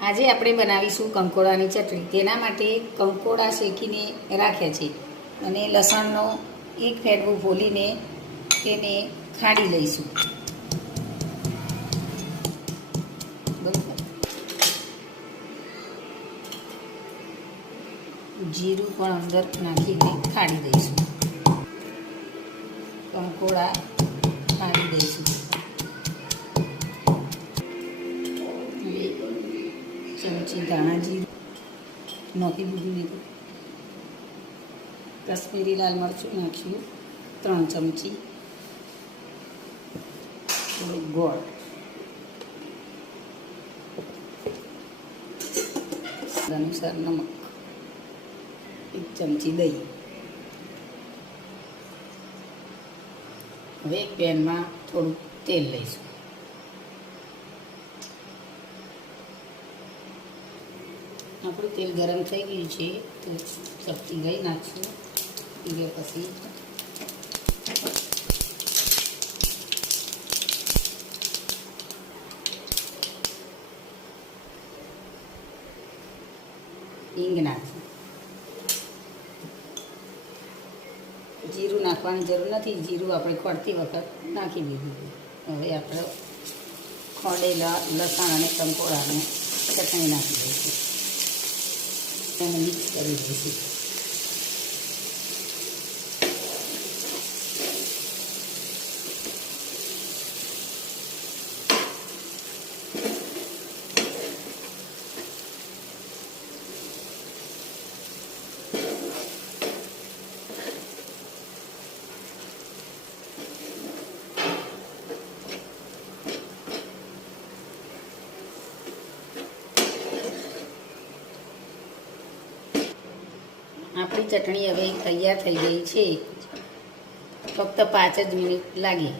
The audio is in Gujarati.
આજે આપણે બનાવીશું કંકોડાની ચટણી. તેના માટે કંકોડા શેકીને રાખ્યા છે અને લસણનો એક ફેરવું ફોલીને તેને ખાડી લઈશું. બરાબર. જીરું પણ અંદર નાખીને ખાડી દઈશું. કંકોડા ખાડી દઈશું. ચમચી ધાણા જીરું નાખી દીધું. કશ્મીરી લાલ મરચું નાખ્યું 3 ચમચી. થોડું ગોળ, અનુસાર નમક, 1 ચમચી દહીં. હવે એક પેનમાં થોડું તેલ લઈશું. આપણું તેલ ગરમ થઈ ગયું છે તો ચપટી ગઈ નાખશું. પીવે પછી હિંગ નાખશું. જીરું નાખવાની જરૂર નથી, જીરું આપણે ખોડતી વખત નાખી દીધું. હવે આપણે ખોડેલા લસણ અને કંકોડાને ચટણી નાખી દઈશું. એને મિક્સ કરી દઈશું. આપણી ચટણી હવે તૈયાર થઈ ગઈ છે. ફક્ત 5 જ મિનિટ લાગી.